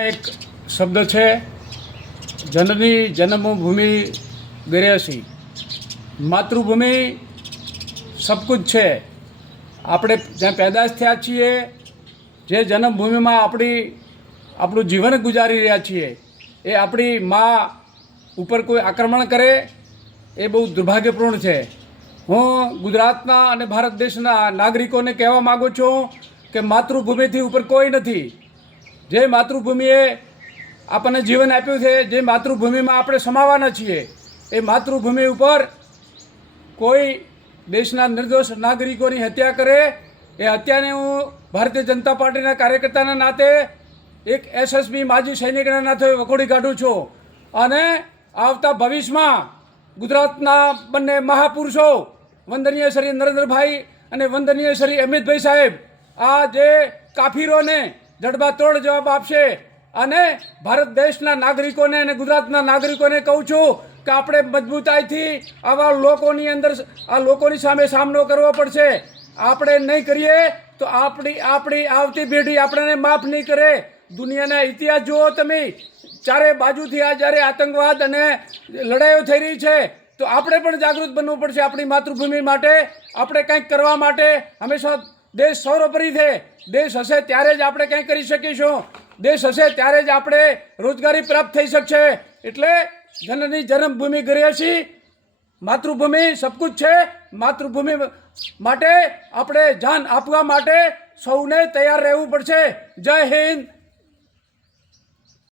એક શબ્દ છે, જનની જન્મભૂમિ ગરેસી માતૃભૂમિ સબકુજ છે. આપણે જ્યાં પેદાશ થયા છીએ, જે જન્મભૂમિમાં આપણી, આપણું જીવન ગુજારી રહ્યા છીએ, એ આપણી મા ઉપર કોઈ આક્રમણ કરે, એ બહુ દુર્ભાગ્યપૂર્ણ છે. હું ગુજરાતના અને ભારત દેશના નાગરિકોને કહેવા માગું છું કે માતૃભૂમિથી ઉપર કોઈ નથી. જે માતૃભૂમિએ આપણને જીવન આપ્યું છે, જે માતૃભૂમિમાં આપણે સમાવાના છીએ, એ માતૃભૂમિ ઉપર કોઈ દેશના નિર્દોષ નાગરિકોની હત્યા કરે, એ હત્યાને હું ભારતીય જનતા પાર્ટીના કાર્યકર્તાના નાતે એક એસએસબી માજી સૈનિકના નાતે વખોડી કાઢું છું. અને આવતા ભવિષ્યમાં ગુજરાતના બંને મહાપુરુષો, વંદનીય શ્રી નરેન્દ્રભાઈ અને વંદનીય શ્રી અમિતભાઈ સાહેબ, આ જે કાફીરોને જડબાતોડ જવાબ આપશે. અને ભારત દેશના નાગરિકોને અને ગુજરાતના નાગરિકોને કહું છું કે આપણે મજબૂતાઈથી આવા લોકોની અંદર આ લોકોની સામે સામનો કરવો પડશે. આપણે નહીં કરીએ તો આપણી આપણી આવતી પેઢી આપણને માફ નહીં કરે. દુનિયાના ઇતિહાસ જુઓ તમે. ચારે બાજુથી આ જ્યારે આતંકવાદ અને લડાઈઓ થઈ રહી છે, તો આપણે પણ જાગૃત બનવું પડશે આપણી માતૃભૂમિ માટે. આપણે કંઈક કરવા માટે હંમેશા દેશ સૌરોપરી છે. દેશ હશે ત્યારે જ આપણે કંઈ કરી શકીશું. દેશ હશે ત્યારે જ આપણે રોજગારી પ્રાપ્ત થઈ શકશે. એટલે જનની જન્મભૂમિ ગરિયાસી માતૃભૂમિ સબકુછ છે. માતૃભૂમિ માટે આપણે જાન આપવા માટે સૌને તૈયાર રહેવું પડશે. જય હિન્દ.